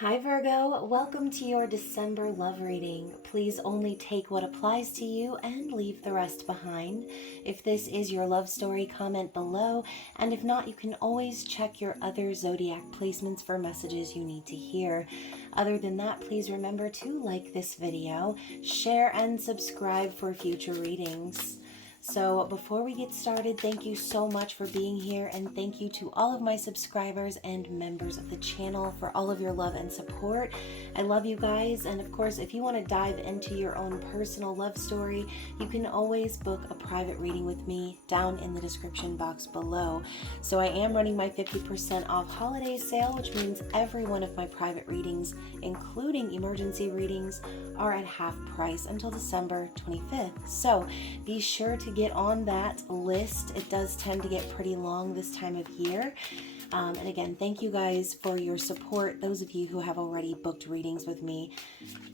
Hi Virgo, welcome to your December love reading. Please only take what applies to you and leave the rest behind. If this is your love story, comment below, and if not, you can always check your other zodiac placements for messages you need to hear. Other than that, please remember to like this video, share, and subscribe for future readings. So before we get started, thank you so much for being here, and thank you to all of my subscribers and members of the channel for all of your love and support. I love you guys, and of course, if you want to dive into your own personal love story, you can always book a private reading with me down in the description box below. So I am running my 50% off holiday sale, which means every one of my private readings, including emergency readings, are at half price until December 25th. So be sure to get on that list. It does tend to get pretty long this time of year. And again, thank you guys for your support, those of you who have already booked readings with me.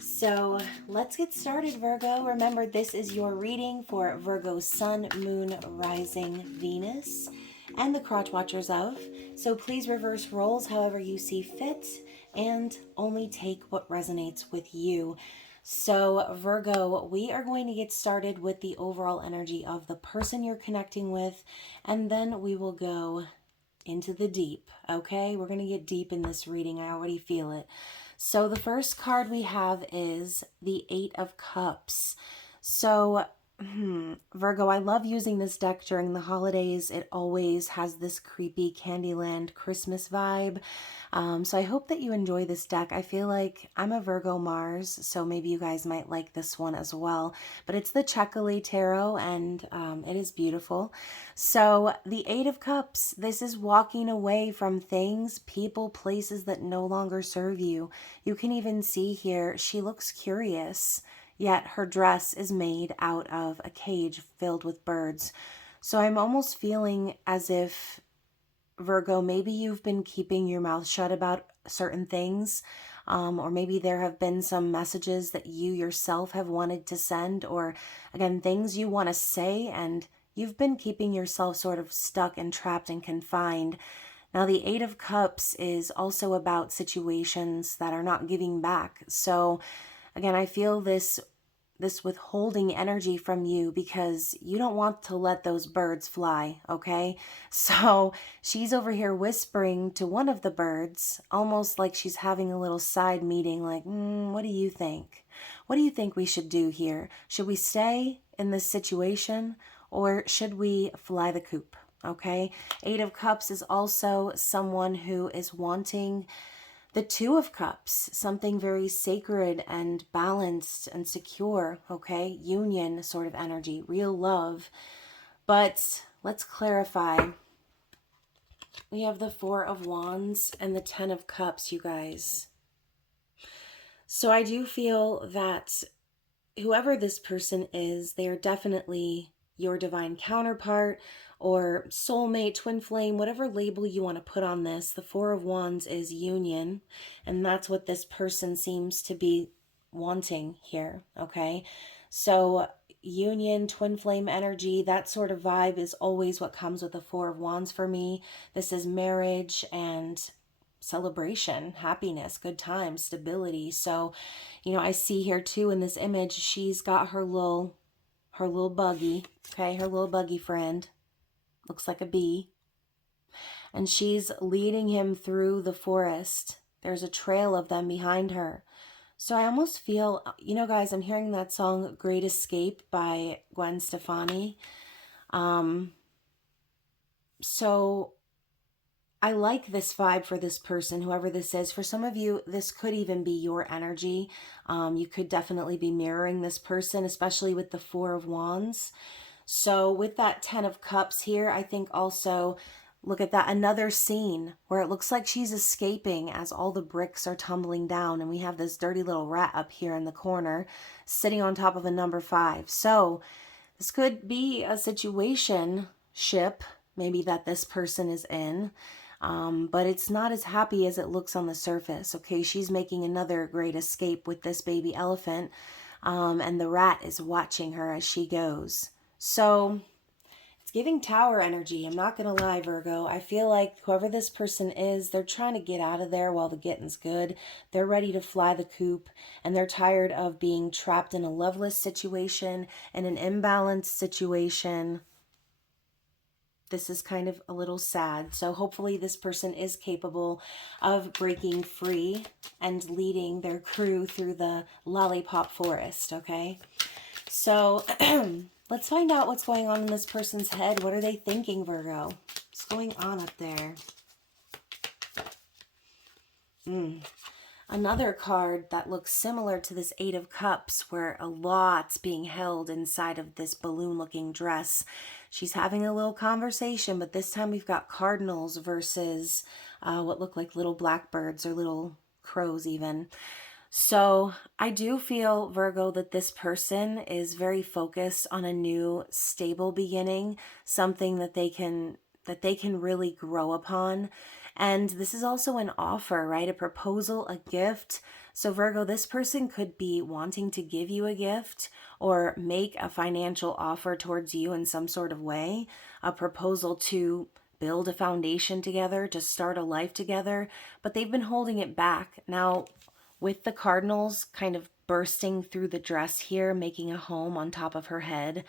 So let's get started, Virgo. Remember, this is your reading for Virgo Sun, Moon, Rising, Venus, and the crotch watchers of. So please reverse roles however you see fit and only take what resonates with you. So Virgo, we are going to get started with the overall energy of the person you're connecting with, and then we will go into the deep, okay? We're going to get deep in this reading. I already feel it. So the first card we have is the Eight of Cups. So Virgo, I love using this deck during the holidays. It always has this creepy Candyland Christmas vibe. So I hope that you enjoy this deck. I feel like I'm a Virgo Mars, so maybe you guys might like this one as well. But it's the Checkily Tarot, and it is beautiful. So the Eight of Cups, this is walking away from things, people, places that no longer serve you. You can even see here, she looks curious, yet her dress is made out of a cage filled with birds. So I'm almost feeling as if, Virgo, maybe you've been keeping your mouth shut about certain things, or maybe there have been some messages that you yourself have wanted to send, or again, things you want to say, and you've been keeping yourself sort of stuck and trapped and confined. Now, the Eight of Cups is also about situations that are not giving back. So again, I feel this withholding energy from you because you don't want to let those birds fly, okay? So she's over here whispering to one of the birds, almost like she's having a little side meeting, like, what do you think? What do you think we should do here? Should we stay in this situation, or should we fly the coop, okay? Eight of Cups is also someone who is wanting the Two of Cups, something very sacred and balanced and secure, okay? Union sort of energy, real love. But let's clarify. We have the Four of Wands and the Ten of Cups, you guys. So I do feel that whoever this person is, they are definitely your divine counterpart or soulmate, twin flame, whatever label you want to put on this. The Four of Wands is union, and that's what this person seems to be wanting here, okay? So union, twin flame energy, that sort of vibe is always what comes with the Four of Wands for me. This is marriage and celebration, happiness, good times, stability. So, you know, I see here too in this image, she's got her little buggy, okay, her little buggy friend. Looks like a bee. And she's leading him through the forest. There's a trail of them behind her. So I almost feel, you know, guys, I'm hearing that song Great Escape by Gwen Stefani. So I like this vibe for this person, whoever this is. For some of you, this could even be your energy. You could definitely be mirroring this person, especially with the Four of Wands. So with that Ten of Cups here, I think also, look at that, another scene where it looks like she's escaping as all the bricks are tumbling down, and we have this dirty little rat up here in the corner sitting on top of a number 5. So this could be a situation ship, maybe, that this person is in. But it's not as happy as it looks on the surface, okay? She's making another great escape with this baby elephant, and the rat is watching her as she goes. So it's giving tower energy. I'm not going to lie, Virgo. I feel like whoever this person is, they're trying to get out of there while the getting's good. They're ready to fly the coop, and they're tired of being trapped in a loveless situation and an imbalanced situation. This is kind of a little sad. So hopefully this person is capable of breaking free and leading their crew through the lollipop forest, okay? So let's find out what's going on in this person's head. What are they thinking, Virgo? What's going on up there? Another card that looks similar to this Eight of Cups, where a lot's being held inside of this balloon-looking dress. She's having a little conversation, but this time we've got cardinals versus what look like little blackbirds or little crows even. So I do feel, Virgo, that this person is very focused on a new stable beginning, something that they can really grow upon. And this is also an offer, right? A proposal, a gift. So Virgo, this person could be wanting to give you a gift or make a financial offer towards you in some sort of way, a proposal to build a foundation together, to start a life together, but they've been holding it back. Now, with the cardinals kind of bursting through the dress here, making a home on top of her head,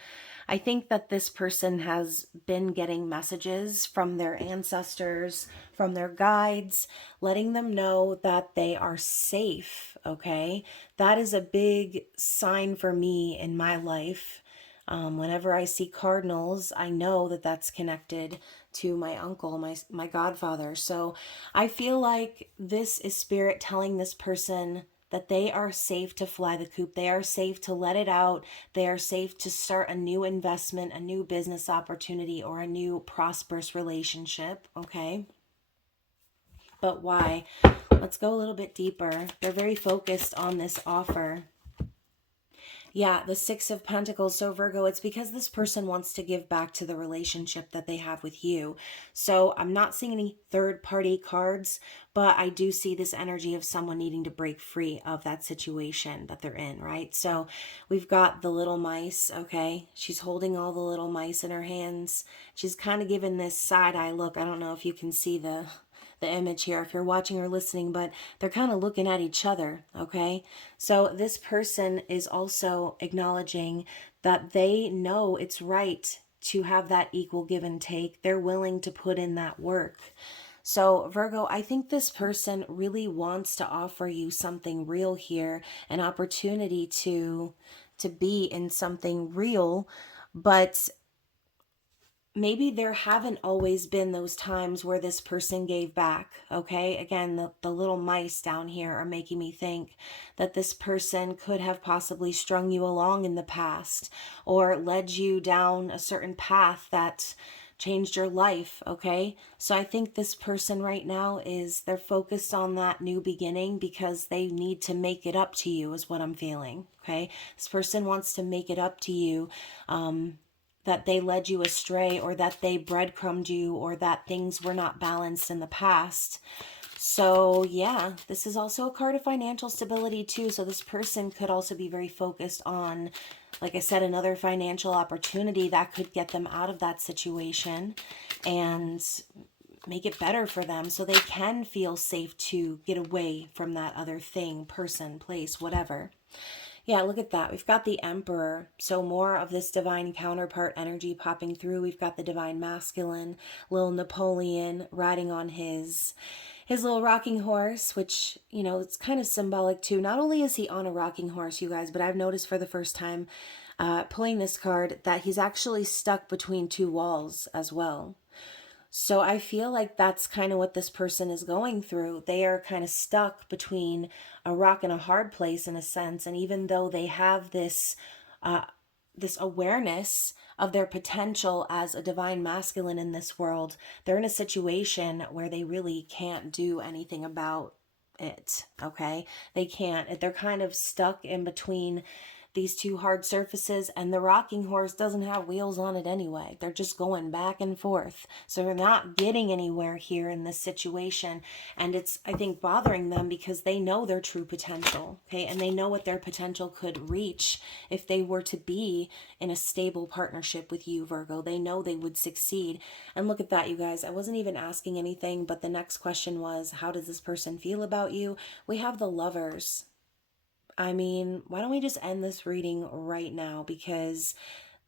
I think that this person has been getting messages from their ancestors, from their guides, letting them know that they are safe, okay? That is a big sign for me in my life. Whenever I see cardinals, I know that that's connected to my uncle, my godfather. So I feel like this is spirit telling this person that they are safe to fly the coop. They are safe to let it out. They are safe to start a new investment, a new business opportunity, or a new prosperous relationship, okay? But why? Let's go a little bit deeper. They're very focused on this offer. Yeah, the Six of Pentacles. So Virgo, it's because this person wants to give back to the relationship that they have with you. So I'm not seeing any third party cards, but I do see this energy of someone needing to break free of that situation that they're in, right? So we've got the little mice, okay? She's holding all the little mice in her hands. She's kind of giving this side eye look. I don't know if you can see the image here if you're watching or listening, but they're kind of looking at each other, okay? So this person is also acknowledging that they know it's right to have that equal give and take. They're willing to put in that work. So Virgo, I think this person really wants to offer you something real here, an opportunity to be in something real, but maybe there haven't always been those times where this person gave back, okay? Again, the little mice down here are making me think that this person could have possibly strung you along in the past or led you down a certain path that changed your life, okay? So I think this person right now they're focused on that new beginning because they need to make it up to you is what I'm feeling, okay? This person wants to make it up to you, that they led you astray or that they breadcrumbed you or that things were not balanced in the past. So yeah, this is also a card of financial stability too. So this person could also be very focused on, like I said, another financial opportunity that could get them out of that situation and make it better for them so they can feel safe to get away from that other thing, person, place, whatever. Yeah, look at that. We've got the Emperor. So more of this divine counterpart energy popping through. We've got the divine masculine, little Napoleon riding on his little rocking horse, which, you know, it's kind of symbolic too. Not only is he on a rocking horse, you guys, but I've noticed for the first time pulling this card that he's actually stuck between two walls as well. So I feel like that's kind of what this person is going through. They are kind of stuck between a rock and a hard place in a sense. And even though they have this awareness of their potential as a divine masculine in this world, they're in a situation where they really can't do anything about it, okay? They can't. They're kind of stuck in between these two hard surfaces, and the rocking horse doesn't have wheels on it anyway. They're just going back and forth. So they're not getting anywhere here in this situation. And it's, I think, bothering them because they know their true potential, okay? And they know what their potential could reach if they were to be in a stable partnership with you, Virgo. They know they would succeed. And look at that, you guys. I wasn't even asking anything, but the next question was, how does this person feel about you? We have the Lovers. I mean, why don't we just end this reading right now? Because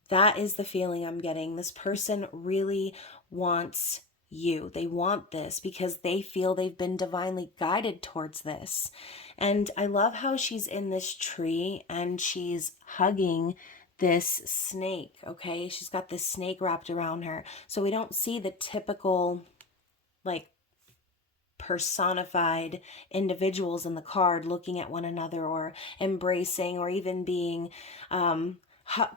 that is the feeling I'm getting. This person really wants you. They want this because they feel they've been divinely guided towards this. And I love how she's in this tree and she's hugging this snake, okay? She's got this snake wrapped around her. So we don't see the typical, like, personified individuals in the card looking at one another or embracing or even being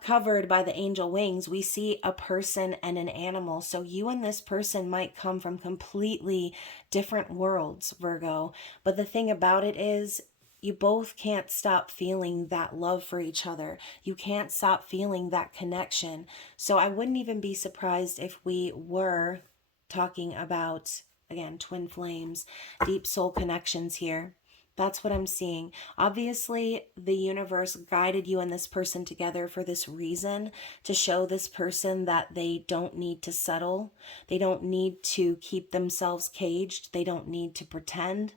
covered by the angel wings. We see a person and an animal. So you and this person might come from completely different worlds, Virgo. But the thing about it is, you both can't stop feeling that love for each other. You can't stop feeling that connection. So I wouldn't even be surprised if we were talking about, again, twin flames, deep soul connections here. That's what I'm seeing. Obviously, the universe guided you and this person together for this reason, to show this person that they don't need to settle. They don't need to keep themselves caged. They don't need to pretend.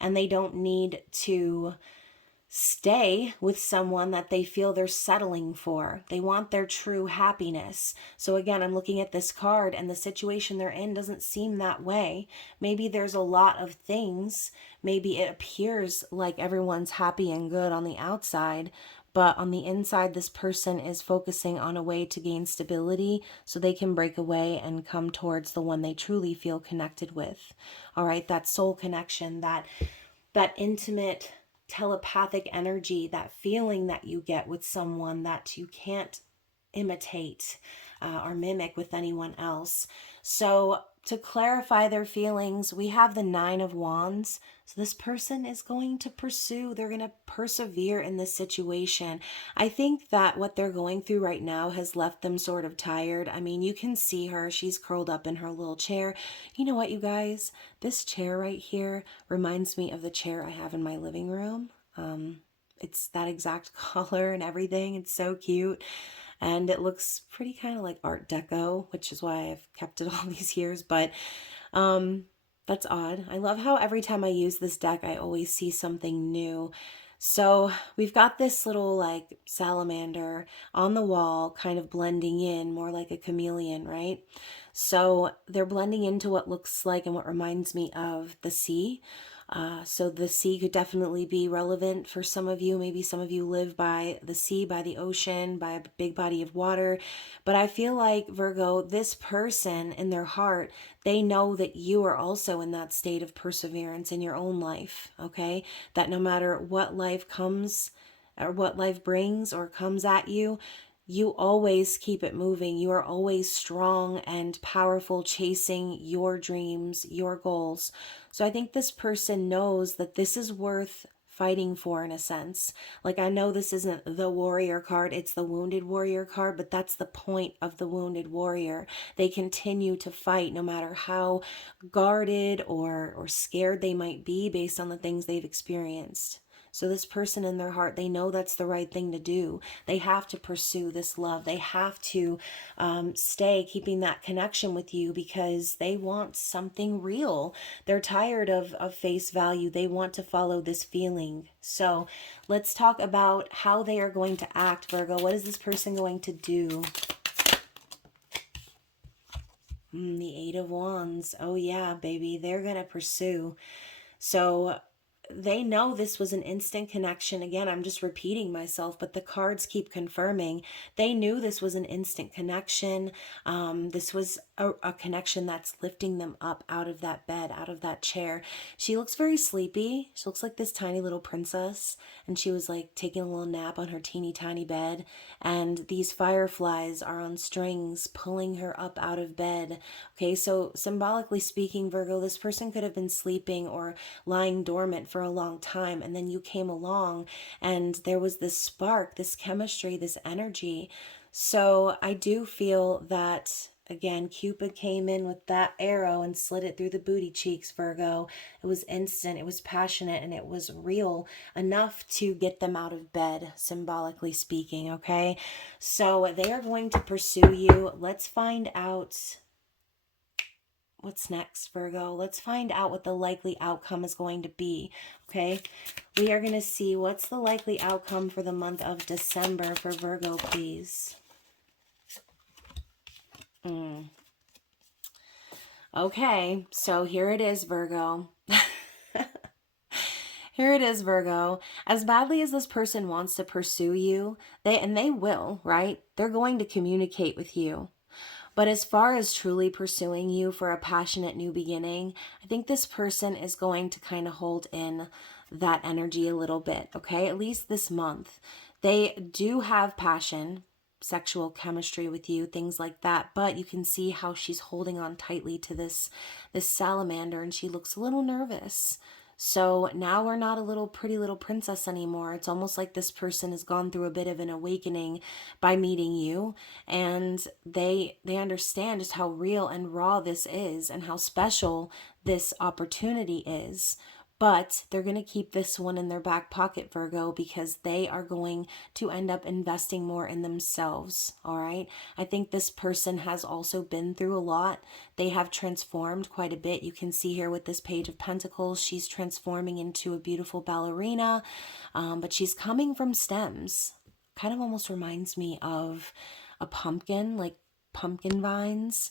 And they don't need to stay with someone that they feel they're settling for. They want their true happiness. So again, I'm looking at this card and the situation they're in doesn't seem that way. Maybe there's a lot of things. Maybe it appears like everyone's happy and good on the outside, but on the inside, this person is focusing on a way to gain stability so they can break away and come towards the one they truly feel connected with. All right, that soul connection, that intimate telepathic energy, that feeling that you get with someone that you can't imitate or mimic with anyone else. So to clarify their feelings, we have the Nine of Wands. So this person is going to pursue, they're going to persevere in this situation. I think that what they're going through right now has left them sort of tired. I mean, you can see her, she's curled up in her little chair. You know what, you guys? This chair right here reminds me of the chair I have in my living room. It's that exact color and everything. It's so cute. And it looks pretty kind of like Art Deco, which is why I've kept it all these years. But that's odd. I love how every time I use this deck, I always see something new. So we've got this little like salamander on the wall, kind of blending in, more like a chameleon, right? So they're blending into what looks like and what reminds me of the sea. So the sea could definitely be relevant for some of you. Maybe some of you live by the sea, by the ocean, by a big body of water. But I feel like, Virgo, this person in their heart, they know that you are also in that state of perseverance in your own life, okay? That no matter what life comes or what life brings or comes at you, you always keep it moving. You are always strong and powerful, chasing your dreams, your goals. So I think this person knows that this is worth fighting for, in a sense. Like, I know this isn't the warrior card, it's the wounded warrior card, but that's the point of the wounded warrior. They continue to fight no matter how guarded or scared they might be based on the things they've experienced. So this person in their heart, they know that's the right thing to do. They have to pursue this love. They have to stay keeping that connection with you because they want something real. They're tired of face value. They want to follow this feeling. So let's talk about how they are going to act, Virgo. What is this person going to do? The Eight of Wands. Oh yeah, baby. They're going to pursue. So they know this was an instant connection. Again, I'm just repeating myself, but the cards keep confirming. They knew this was an instant connection. This was a connection that's lifting them up out of that bed, out of that chair. She looks very sleepy. She looks like this tiny little princess, and she was like taking a little nap on her teeny tiny bed, and these fireflies are on strings pulling her up out of bed. Okay, so symbolically speaking, Virgo, this person could have been sleeping or lying dormant for a long time, and then you came along and there was this spark, this chemistry, this energy. So I do feel that, again, Cupid came in with that arrow and slid it through the booty cheeks, Virgo. It was instant, it was passionate, and it was real enough to get them out of bed, symbolically speaking, okay? So they are going to pursue you. Let's find out what's next, Virgo. Let's find out what the likely outcome is going to be, okay? We are going to see what's the likely outcome for the month of December for Virgo, please. Okay, so here it is, Virgo. Here it is, Virgo. As badly as this person wants to pursue you, they will, right? They're going to communicate with you. But as far as truly pursuing you for a passionate new beginning, I think this person is going to kind of hold in that energy a little bit, okay? At least this month. They do have passion, sexual chemistry with you, things like that, but you can see how she's holding on tightly to this salamander, and she looks a little nervous. So now we're not a little pretty little princess anymore. It's almost like this person has gone through a bit of an awakening by meeting you, and they understand just how real and raw this is and how special this opportunity is. But they're going to keep this one in their back pocket, Virgo, because they are going to end up investing more in themselves, all right? I think this person has also been through a lot. They have transformed quite a bit. You can see here with this Page of Pentacles, she's transforming into a beautiful ballerina, but she's coming from stems. Kind of almost reminds me of a pumpkin, like pumpkin vines.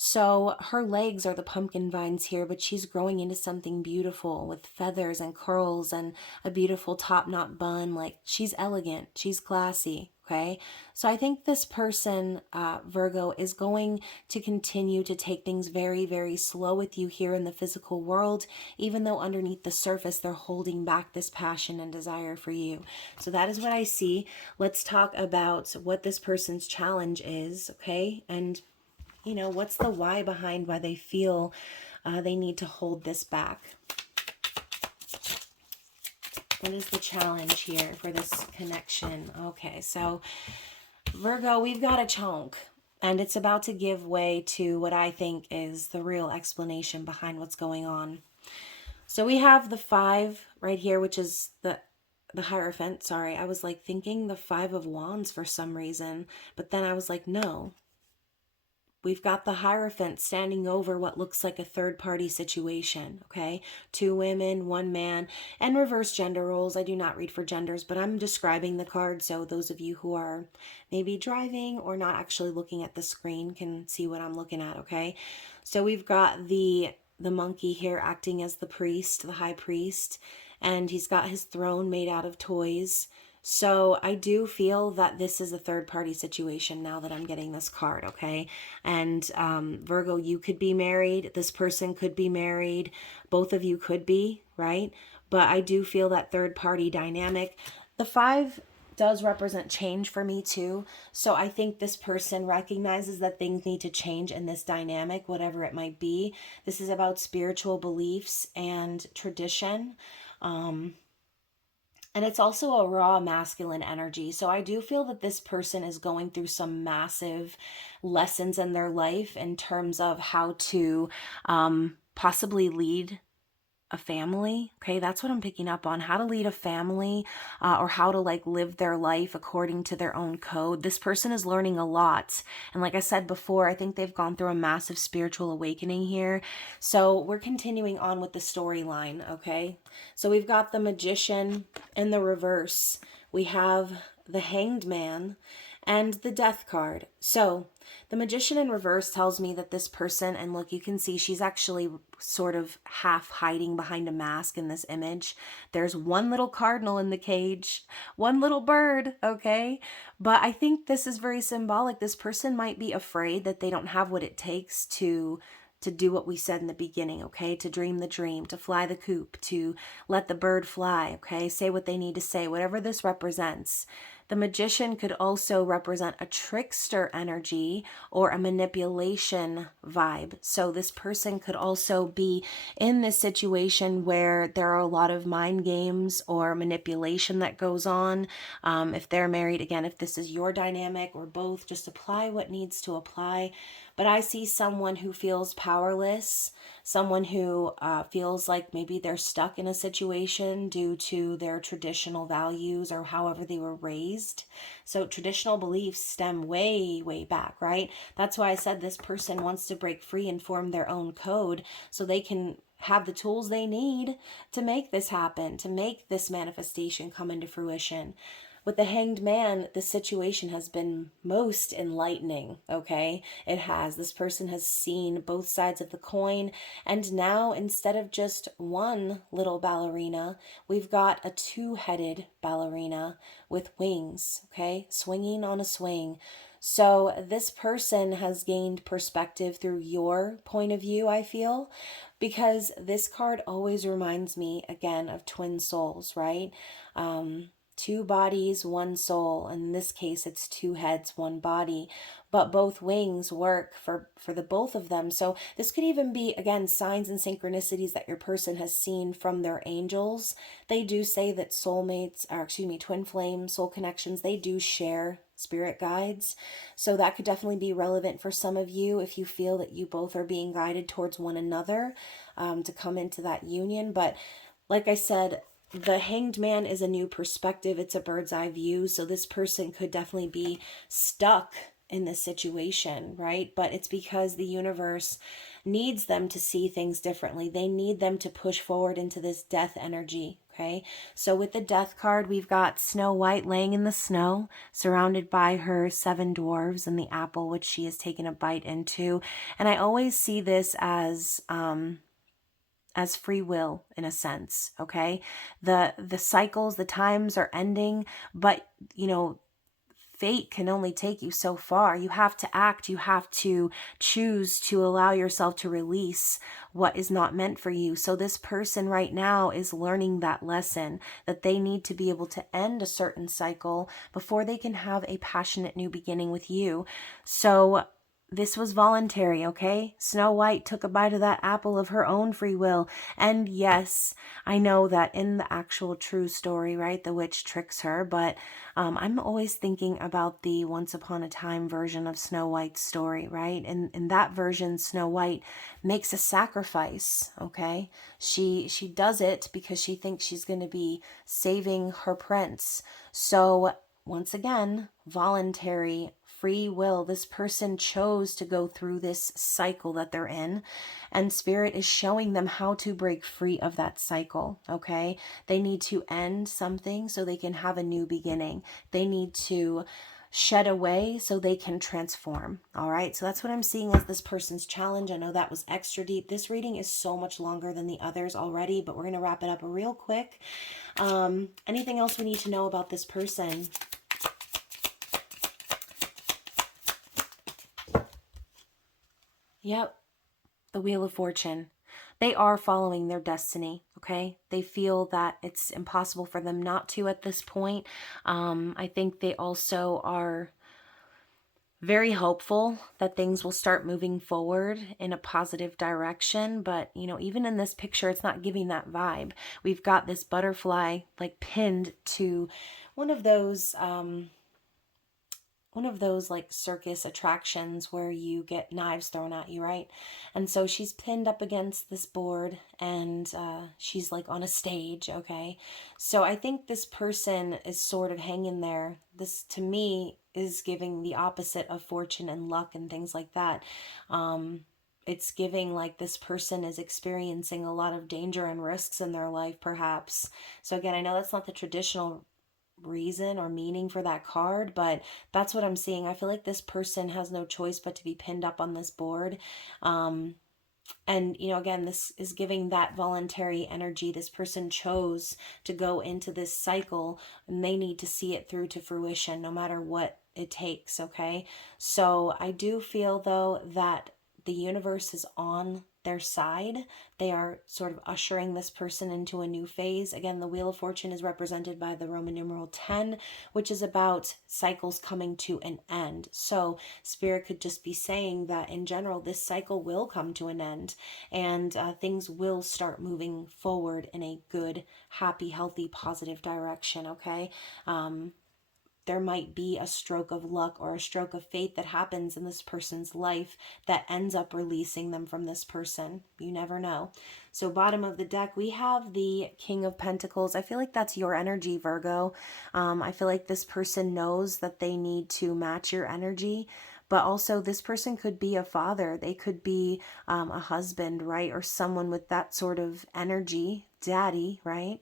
So her legs are the pumpkin vines here, but she's growing into something beautiful with feathers and curls and a beautiful top knot bun. Like, she's elegant, she's classy, okay? So I think this person, Virgo, is going to continue to take things very, very slow with you here in the physical world, even though underneath the surface they're holding back this passion and desire for you. So that is what I see. Let's talk about what this person's challenge is, okay? And you know, what's the why behind why they feel they need to hold this back? What is the challenge here for this connection? Okay, so Virgo, we've got a chunk, and it's about to give way to what I think is the real explanation behind what's going on. So we have the 5 right here, which is the Hierophant. Sorry, I was like thinking the 5 of Wands for some reason, but then I was like, no. We've got the Hierophant standing over what looks like a third-party situation, okay? 2 women, 1 man, and reverse gender roles. I do not read for genders, but I'm describing the card, so those of you who are maybe driving or not actually looking at the screen can see what I'm looking at, okay? So we've got the monkey here acting as the priest, the high priest, and he's got his throne made out of toys. So I do feel that this is a third-party situation now that I'm getting this card, okay? And Virgo, you could be married. This person could be married. Both of you could be, right? But I do feel that third-party dynamic. The 5 does represent change for me too. So I think this person recognizes that things need to change in this dynamic, whatever it might be. This is about spiritual beliefs and tradition. And it's also a raw masculine energy. So I do feel that this person is going through some massive lessons in their life in terms of how to possibly lead a family. Okay, that's what I'm picking up on. How to lead a family or how to like live their life according to their own code. This person is learning a lot. And like I said before, I think they've gone through a massive spiritual awakening here. So we're continuing on with the storyline, okay? So we've got the Magician in the reverse. We have the Hanged Man. and the Death card. So the Magician in reverse tells me that this person, and look, you can see she's actually sort of half hiding behind a mask in this image. There's one little cardinal in the cage, one little bird, okay? But I think this is very symbolic. This person might be afraid that they don't have what it takes to do what we said in the beginning, okay? To dream the dream, to fly the coop, to let the bird fly, okay? Say what they need to say, whatever this represents. The Magician could also represent a trickster energy or a manipulation vibe. So this person could also be in this situation where there are a lot of mind games or manipulation that goes on. If they're married, again, if this is your dynamic or both, just apply what needs to apply. But I see someone who feels powerless, someone who feels like maybe they're stuck in a situation due to their traditional values or however they were raised. So traditional beliefs stem way, way back, right? That's why I said this person wants to break free and form their own code so they can have the tools they need to make this happen, to make this manifestation come into fruition. With the Hanged Man, the situation has been most enlightening, okay? It has. This person has seen both sides of the coin, and now instead of just one little ballerina, we've got a two-headed ballerina with wings, okay? Swinging on a swing. So this person has gained perspective through your point of view, I feel, because this card always reminds me, again, of twin souls, right? Two bodies, one soul. In this case, it's two heads, one body, but both wings work for the both of them. So this could even be, again, signs and synchronicities that your person has seen from their angels. They do say that soulmates, or excuse me, twin flame soul connections, they do share spirit guides. So that could definitely be relevant for some of you if you feel that you both are being guided towards one another to come into that union. But like I said, the Hanged Man is a new perspective. It's a bird's eye view. So this person could definitely be stuck in this situation, right? But it's because the universe needs them to see things differently. They need them to push forward into this death energy, okay? So with the Death card, we've got Snow White laying in the snow, surrounded by her 7 dwarves and the apple, which she has taken a bite into. And I always see this as free will in a sense, okay? The cycles, the times are ending, but fate can only take you so far. You have to act, you have to choose to allow yourself to release what is not meant for you. So this person right now is learning that lesson, that they need to be able to end a certain cycle before they can have a passionate new beginning with you. So this was voluntary, okay? Snow White took a bite of that apple of her own free will. And yes, I know that in the actual true story, right, the witch tricks her, but I'm always thinking about the Once Upon a Time version of Snow White's story, right? In that version, Snow White makes a sacrifice, okay? She does it because she thinks she's going to be saving her prince. So once again, voluntary, free will. This person chose to go through this cycle that they're in, and Spirit is showing them how to break free of that cycle, okay? They need to end something so they can have a new beginning. They need to shed away so they can transform. All right, so that's what I'm seeing as this person's challenge. I know that was extra deep. This reading is so much longer than the others already, but we're going to wrap it up real quick. Anything else we need to know about this person? Yep, the Wheel of Fortune. They are following their destiny, okay? They feel that it's impossible for them not to at this point. I think they also are very hopeful that things will start moving forward in a positive direction. But, even in this picture, it's not giving that vibe. We've got this butterfly like pinned to one of those like circus attractions where you get knives thrown at you, right? And so she's pinned up against this board, and she's like on a stage, okay? So I think this person is sort of hanging there. This, to me, is giving the opposite of fortune and luck and things like that. It's giving like this person is experiencing a lot of danger and risks in their life, perhaps. So again, I know that's not the traditional reason or meaning for that card, but that's what I'm seeing. I feel like this person has no choice but to be pinned up on this board. And, again, this is giving that voluntary energy. This person chose to go into this cycle, and they need to see it through to fruition no matter what it takes, okay? So I do feel, though, that the universe is on their side. They are sort of ushering this person into a new phase. Again, the Wheel of Fortune is represented by the Roman numeral 10, which is about cycles coming to an end. So Spirit could just be saying that in general, this cycle will come to an end, and things will start moving forward in a good, happy, healthy, positive direction, okay? There might be a stroke of luck or a stroke of fate that happens in this person's life that ends up releasing them from this person. You never know. So bottom of the deck, we have the King of Pentacles. I feel like that's your energy, Virgo. I feel like this person knows that they need to match your energy. But also this person could be a father. They could be a husband, right? Or someone with that sort of energy, daddy, right?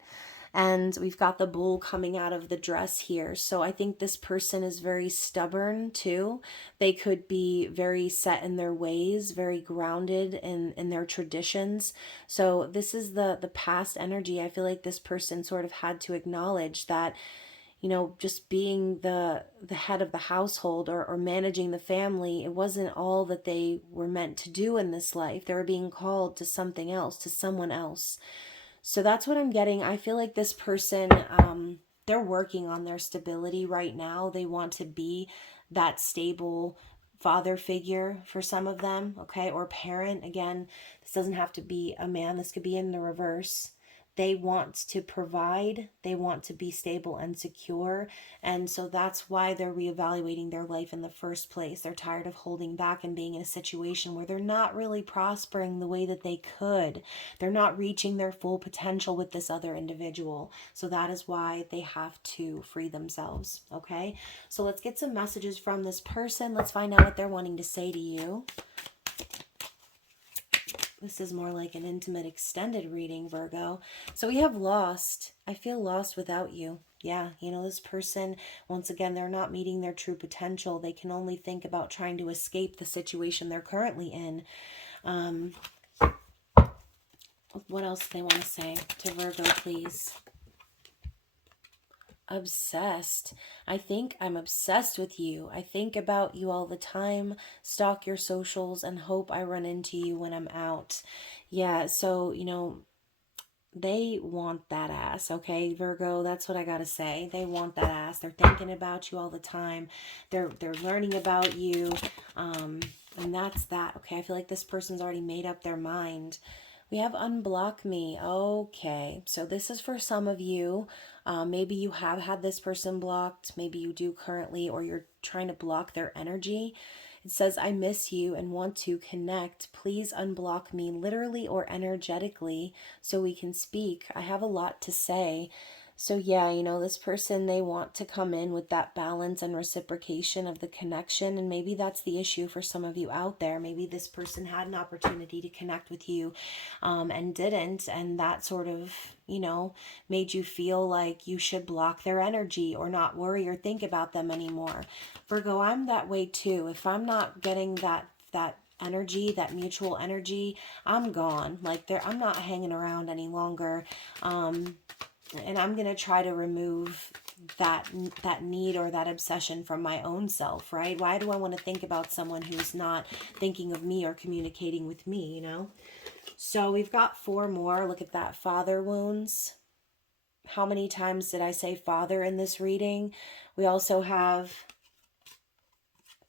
And we've got the bull coming out of the dress here. So I think this person is very stubborn too. They could be very set in their ways, very grounded in their traditions. So this is the past energy. I feel like this person sort of had to acknowledge that, just being the head of the household, or managing the family, it wasn't all that they were meant to do in this life. They were being called to something else, to someone else. So that's what I'm getting. I feel like this person, they're working on their stability right now. They want to be that stable father figure for some of them, okay? Or parent. Again, this doesn't have to be a man. This could be in the reverse. They want to provide, they want to be stable and secure. And so that's why they're reevaluating their life in the first place. They're tired of holding back and being in a situation where they're not really prospering the way that they could. They're not reaching their full potential with this other individual. So that is why they have to free themselves. Okay, so let's get some messages from this person. Let's find out what they're wanting to say to you. This is more like an intimate extended reading, Virgo. So we have lost. I feel lost without you. Yeah, this person, once again, they're not meeting their true potential. They can only think about trying to escape the situation they're currently in. What else do they want to say to Virgo, please? Obsessed. I think I'm obsessed with you. I think about you all the time, stalk your socials, and hope I run into you when I'm out. Yeah, so, they want that ass, okay, Virgo? That's what I gotta say. They want that ass. They're thinking about you all the time. They're learning about you. And that's that, okay? I feel like this person's already made up their mind. We have unblock me. Okay, so this is for some of you. Maybe you have had this person blocked. Maybe you do currently, or you're trying to block their energy. It says, I miss you and want to connect. Please unblock me literally or energetically so we can speak. I have a lot to say. So yeah, this person, they want to come in with that balance and reciprocation of the connection. And maybe that's the issue for some of you out there. Maybe this person had an opportunity to connect with you and didn't. And that sort of, made you feel like you should block their energy or not worry or think about them anymore. Virgo, I'm that way too. If I'm not getting that energy, that mutual energy, I'm gone. Like I'm not hanging around any longer. And I'm going to try to remove that need or that obsession from my own self, right? Why do I want to think about someone who's not thinking of me or communicating with me, So we've got 4 more. Look at that. Father wounds. How many times did I say father in this reading? We also have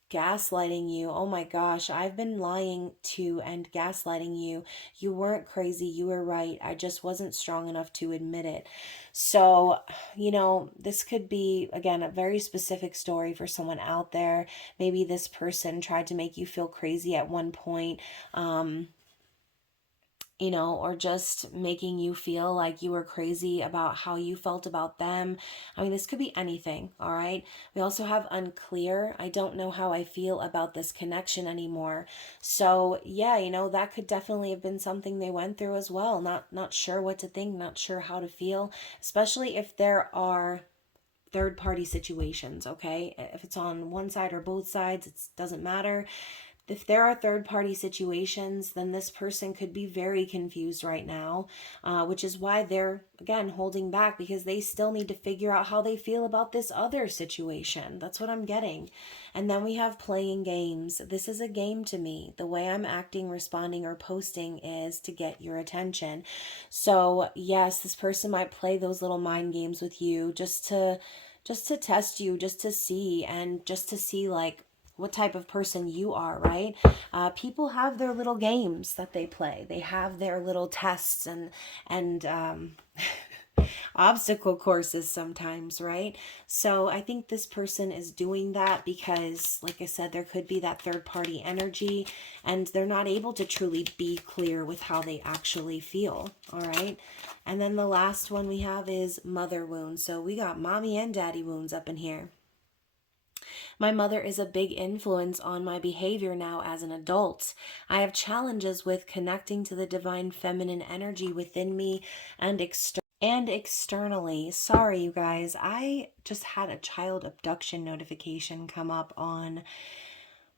gaslighting you. Oh my gosh, I've been lying to and gaslighting you. You weren't crazy. You were right. I just wasn't strong enough to admit it. So, this could be, again, a very specific story for someone out there. Maybe this person tried to make you feel crazy at one point. Or just making you feel like you were crazy about how you felt about them. I mean, this could be anything, all right? We also have unclear. I don't know how I feel about this connection anymore. So, yeah, that could definitely have been something they went through as well. Not sure what to think, not sure how to feel, especially if there are third party situations, okay? If it's on one side or both sides, it doesn't matter. If there are third party situations, then this person could be very confused right now, which is why they're, again, holding back, because they still need to figure out how they feel about this other situation. That's what I'm getting. And then we have playing games. This is a game to me. The way I'm acting, responding, or posting is to get your attention. So yes, this person might play those little mind games with you just to test you, just to see, and just to see like what type of person you are, right? People have their little games that they play. They have their little tests and obstacle courses sometimes, right? So I think this person is doing that because, like I said, there could be that third party energy and they're not able to truly be clear with how they actually feel, all right? And then the last one we have is mother wounds. So we got mommy and daddy wounds up in here. My mother is a big influence on my behavior now as an adult. I have challenges with connecting to the divine feminine energy within me and externally. Sorry, you guys. I just had a child abduction notification come up on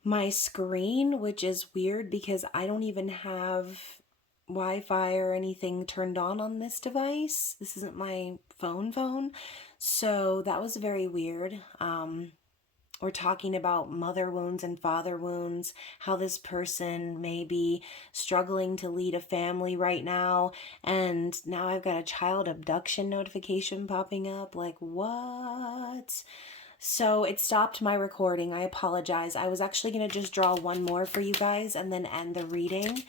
my screen, which is weird because I don't even have Wi-Fi or anything turned on this device. This isn't my phone. So that was very weird. We're talking about mother wounds and father wounds, how this person may be struggling to lead a family right now. And now I've got a child abduction notification popping up. Like, what? So it stopped my recording. I apologize. I was actually going to just draw one more for you guys and then end the reading.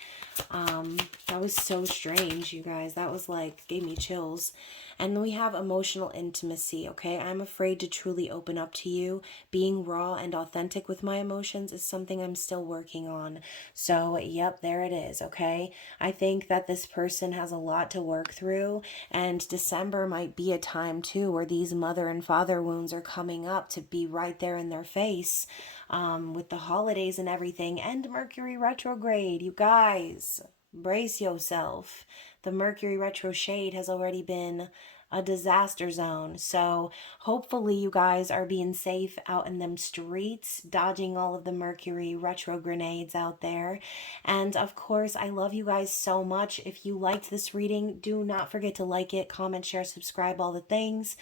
That was so strange, you guys. That was like, gave me chills. And then we have emotional intimacy, okay? I'm afraid to truly open up to you. Being raw and authentic with my emotions is something I'm still working on. So, yep, there it is, okay? I think that this person has a lot to work through, and December might be a time too where these mother and father wounds are coming up to be right there in their face, with the holidays and everything, and Mercury retrograde. You guys, brace yourself. The Mercury retro shade has already been a disaster zone. So hopefully you guys are being safe out in them streets, dodging all of the Mercury retro grenades out there. And of course, I love you guys so much. If you liked this reading, do not forget to like it, comment, share, subscribe, all the things.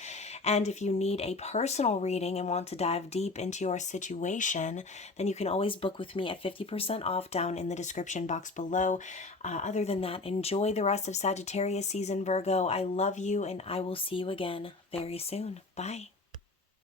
And if you need a personal reading and want to dive deep into your situation, then you can always book with me at 50% off down in the description box below. Other than that, enjoy the rest of Sagittarius season, Virgo. I love you, and I will see you again very soon. Bye.